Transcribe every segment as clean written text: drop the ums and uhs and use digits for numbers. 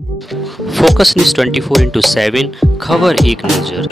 Focus news 24/7 खबर एक नजर।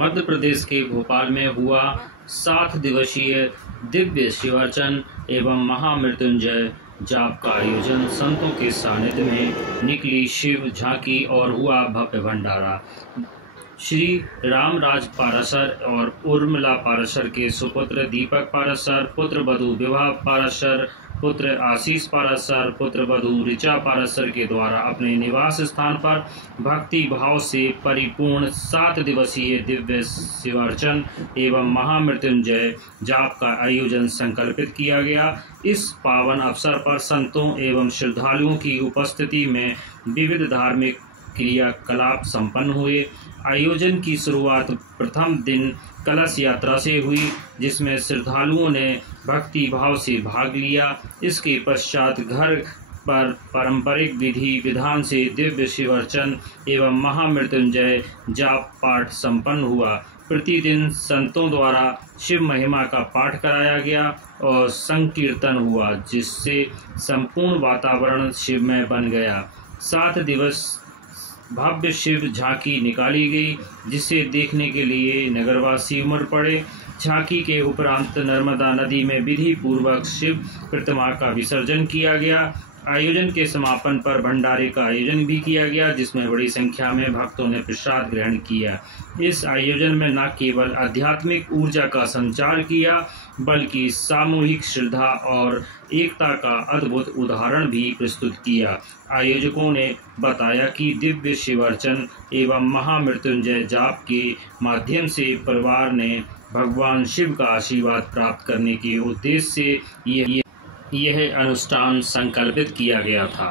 मध्य प्रदेश के भोपाल में हुआ 7 दिवसीय दिव्य शिवार्चन एवं महामृत्युंजय जाप का आयोजन। संतों के सानिध्य में निकली शिव झांकी और हुआ भव्य भंडारा। श्री रामराज पाराशर और उर्मिला पाराशर के सुपुत्र दीपक पाराशर, पुत्र वधू विवाह पाराशर, पुत्र आशीष पाराशर, पुत्र वधू ऋचा पाराशर के द्वारा अपने निवास स्थान पर भक्ति भाव से परिपूर्ण 7 दिवसीय दिव्य शिवार्चन एवं महामृत्युंजय जाप का आयोजन संकल्पित किया गया। इस पावन अवसर पर संतों एवं श्रद्धालुओं की उपस्थिति में विविध धार्मिक क्रियाकलाप संपन्न हुए। आयोजन की शुरुआत प्रथम दिन कलश यात्रा से हुई, जिसमें श्रद्धालुओं ने भक्ति भाव से भाग लिया। इसके पश्चात घर पर पारंपरिक विधि विधान से दिव्य शिवार्चन एवं महामृत्युंजय जाप पाठ संपन्न हुआ। प्रतिदिन संतों द्वारा शिव महिमा का पाठ कराया गया और संकीर्तन हुआ, जिससे संपूर्ण वातावरण शिवमय बन गया। 7 दिवस भव्य शिव झांकी निकाली गई, जिसे देखने के लिए नगरवासी उमड़ पड़े। झांकी के उपरांत नर्मदा नदी में विधि पूर्वक शिव प्रतिमा का विसर्जन किया गया। आयोजन के समापन पर भंडारे का आयोजन भी किया गया, जिसमें बड़ी संख्या में भक्तों ने प्रसाद ग्रहण किया। इस आयोजन में न केवल आध्यात्मिक ऊर्जा का संचार किया, बल्कि सामूहिक श्रद्धा और एकता का अद्भुत उदाहरण भी प्रस्तुत किया। आयोजकों ने बताया कि दिव्य शिव अर्चन एवं महामृत्युंजय जाप के माध्यम से परिवार ने भगवान शिव का आशीर्वाद प्राप्त करने के उद्देश्य से यह अनुष्ठान संकल्पित किया गया था।